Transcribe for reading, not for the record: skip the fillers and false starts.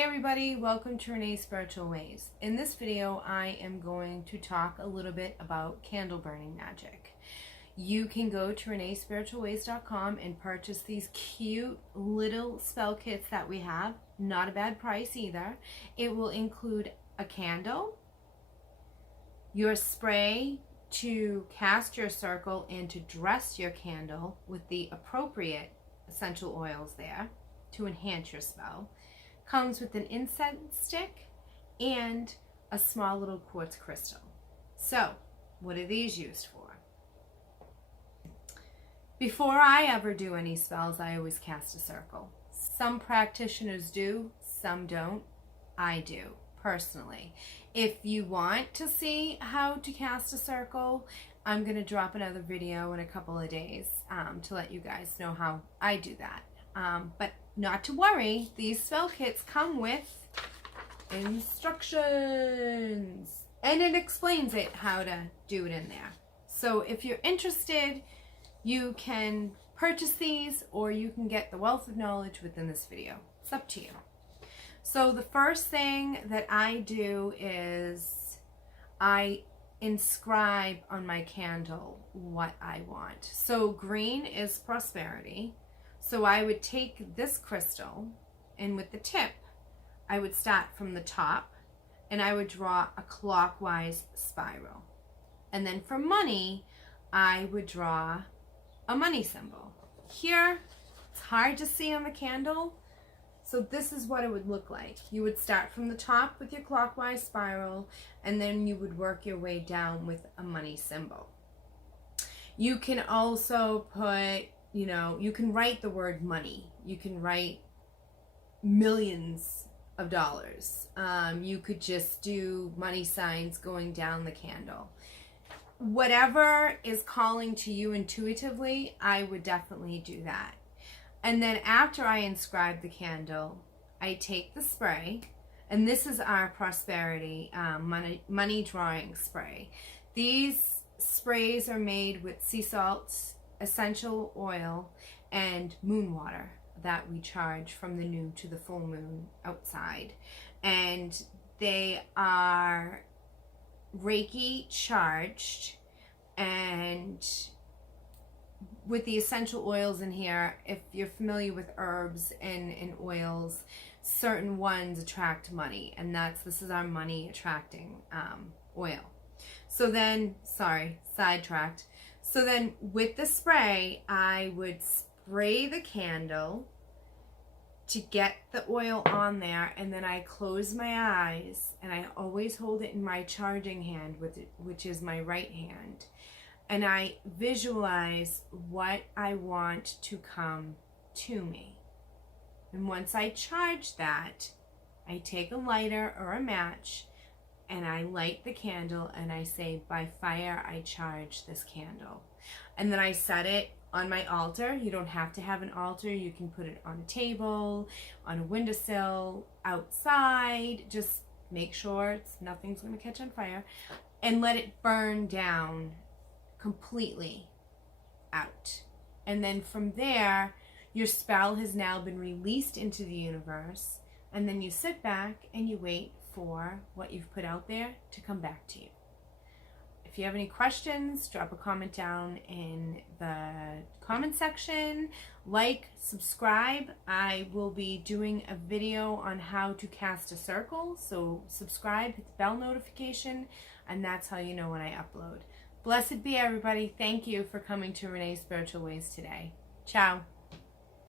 Hey everybody, welcome to Rene's Spiritual Ways. In this video, I am going to talk a little bit about candle burning magic. You can go to renespiritualways.com and purchase these cute little spell kits that we have. Not a bad price either. It will include a candle, your spray to cast your circle and to dress your candle with the appropriate essential oils there to enhance your spell. Comes with an incense stick and a small little quartz crystal. So, what are these used for? Before I ever do any spells, I always cast a circle. Some practitioners do, some don't. I do, personally. If you want to see how to cast a circle, I'm going to drop another video in a couple of days to let you guys know how I do that. But not to worry, these spell kits come with instructions and it explains it how to do it in there. So if you're interested, you can purchase these or you can get the wealth of knowledge within this video. It's up to you. So the first thing that I do is I inscribe on my candle what I want. So green is prosperity. So I would take this crystal and with the tip, I would start from the top and I would draw a clockwise spiral. And then for money, I would draw a money symbol. Here, it's hard to see on the candle. So this is what it would look like. You would start from the top with your clockwise spiral and then you would work your way down with a money symbol. You can also put, you can write the word money. You can write millions of dollars. You could just do money signs going down the candle. Whatever is calling to you intuitively, I would definitely do that. And then after I inscribe the candle, I take the spray, and this is our prosperity money drawing spray. These sprays are made with sea salts, essential oil, and moon water that we charge from the new to the full moon outside. And they are Reiki charged, and with the essential oils in here, if you're familiar with herbs and oils, certain ones attract money, and this is our money attracting oil. So then, sorry, sidetracked. So then with the spray, I would spray the candle to get the oil on there, and then I close my eyes, and I always hold it in my charging hand, which is my right hand, and I visualize what I want to come to me. And once I charge that, I take a lighter or a match, and I light the candle and I say, by fire, I charge this candle. And then I set it on my altar. You don't have to have an altar. You can put it on a table, on a windowsill, outside. Just make sure nothing's going to catch on fire. And let it burn down completely out. And then from there, your spell has now been released into the universe. And then you sit back and you wait for what you've put out there to come back to you. If you have any questions, drop a comment down in the comment section. Like, subscribe. I will be doing a video on how to cast a circle. So subscribe, hit the bell notification, and that's how you know when I upload. Blessed be everybody. Thank you for coming to Rene's Spiritual Ways today. Ciao.